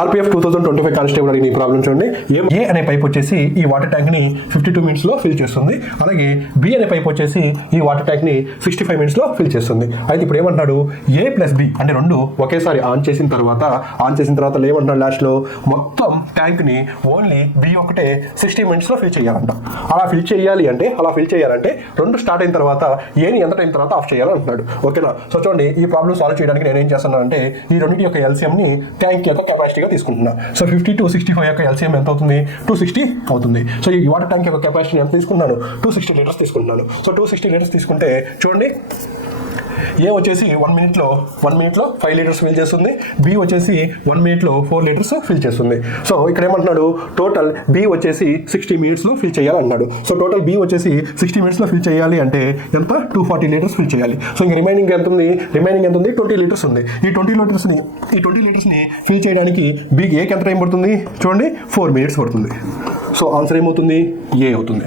RPF 2025 constable అడిగిన ఈ problem చూడండి. ఏ అనే పైప్ వచ్చేసి ఈ వాటర్ ట్యాంక్ ని 52 మినిట్స్ లో ఫిల్ చేస్తుంది. అలాగే బి అనే పైప్ వచ్చేసి ఈ వాటర్ ట్యాంక్ ని 65 మినిట్స్ లో ఫిల్ చేస్తుంది. అయితే ఇప్పుడు ఏమంటాడు, ఏ ప్లస్ బి అంటే రెండు ఒకేసారి ఆన్ చేసిన తర్వాత ఏమంటాడు లాస్ట్ లో మొత్తం ట్యాంక్ ని ఓన్లీ బి ఒకటే 60 మినిట్స్ లో ఫిల్ చేయాలంట. అలా ఫిల్ చేయాలంటే రెండు స్టార్ట్ అయిన తర్వాత ఏని ఎంత టైం తర్వాత ఆఫ్ చేయాలని అంటున్నాడు. ఓకేనా? సో చూడండి, ఈ ప్రాబ్లం సాల్వ్ చేయడానికి నేను ఏం చేస్తున్నాను అంటే ఈ రెండింటి యొక్క ఎల్సిఎం ని ట్యాంక్ యొక్క కెపాసిటీగా తీసుకుంటున్నా. సో 50 to 65 యొక్క ఎల్సిఎం ఎంత అవుతుంది? 260 అవుతుంది. సో ఈ వాటర్ ట్యాంక్ యొక్క కెపాసిటీ ఎంత తీసుకుంటున్నాను? 260 లీటర్స్ తీసుకుంటున్నాను. సో 260 లీటర్స్ తీసుకుంటే చూడండి, ఏ వచ్చేసి 1 మినిట్లో 5 లీటర్స్ ఫిల్ చేస్తుంది. బి వచ్చేసి 1 మినిట్లో 4 లీటర్స్ ఫిల్ చేస్తుంది. సో ఇక్కడ ఏమంటున్నాడు, టోటల్ బి వచ్చేసి 60 మినిట్స్లో ఫిల్ చేయాలన్నాడు. సో టోటల్ బి వచ్చేసి 60 మినిట్స్లో ఫిల్ చేయాలి అంటే ఎంత? 240 లీటర్స్ ఫిల్ చేయాలి. సో ఇంక రిమైనింగ్ ఎంత ఉంది? 20 లీటర్స్ ఉంది. ఈ 20 లీటర్స్ని ఫిల్ చేయడానికి బికి ఏకి ఎంత టైం పడుతుంది? చూడండి, 4 మినిట్స్ పడుతుంది. సో ఆన్సర్ ఏమవుతుంది? ఏ అవుతుంది.